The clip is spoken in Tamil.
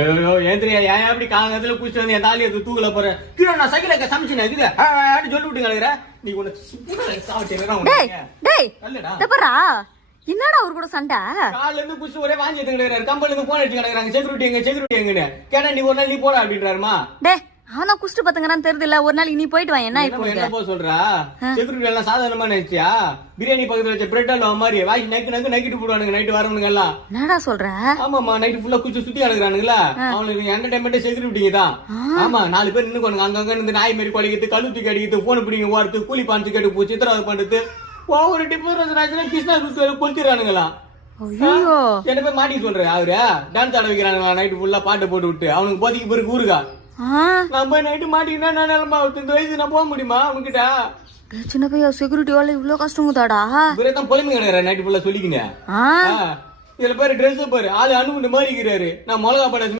ஏந்திரியா ஏன் அப்படி காலத்துல குடிச்சு வந்து என் தாலியை தூக்கல போறேன் கீழே நான் சைக்கிள் சமைச்சு இது சொல்லி விட்டுங்களா நீ என்னடா அவர் கூட சண்டை காலைல இருந்து புடிச்சு ஒரே வாங்கி எடுத்துக்கிறாரு கம்பெனில இருந்து போன் அடிச்சு கிடக்குறாங்க செக்யூரிட்டி எங்கன்னு கேட்டா நீ ஒரு நாள் நீ போடா அப்படின்றாருமா ஆனா குஷ்டு பத்துங்கன்னு தெரியுது இல்ல ஒரு நாள் நீ போயிட்டு வா என்ன என்ன போ சொல்றா செக்யூரிட்டி எல்லாம் சாதாரணமா நினைச்சியா பிரியாணி பக்கத்துல வச்ச பிரெட் அல்வா மாதிரி வாங்கி நக்கிட்டு போடுவானுங்க நைட்டு வரவனுங்க எல்லாம் என்னடா சொல்ற ஆமாமா நைட்டு ஃபுல்லா குச்சி சுத்தி கிடக்குறானுங்களா அவனுக்கு என்டர்டைன்மெண்ட் செக்யூரிட்டிங்க தான் ஆமா 4 பேர் நின்னுக்கோனுங்க அங்கங்க இருந்து நாய் மாரி குலைக்கிறது கழுத்து அடிக்கிறது போன் பிடிங்க ஓடுறது கூலி பாஞ்சு கேட்டு போச்சு சித்திரவதை பண்றது ஒவ்வொரு டிஃபரன்ஸ் கிருஷ்ணா சுத்தி கொளுத்திடுறானுங்களா என்ன போய் மாட்டி சொல்றேன் அவரு டான்ஸ் ஆட வைக்கிறானுங்களா நைட்டு ஃபுல்லா பாட்டு போட்டு விட்டு அவனுக்கு போதிக்கு பிறகு ஊருக்கா நான் போய் நைட்டு மாட்டிக்கினா நான் நிலமா இந்த வயசு நான் போக முடியுமா அவன்கிட்ட சின்ன பையா செக்யூரிட்டி வேலை இவ்வளவு கஷ்டமுதாடா இவரேதான் பொலிமை கிடையாது நைட்டு ஃபுல்லா சொல்லிக்கினேன் இதுல பாரு ட்ரெஸ் பாரு ஆளு அனுப்புன மாதிரி இருக்கிறாரு நான் மிளகா படம்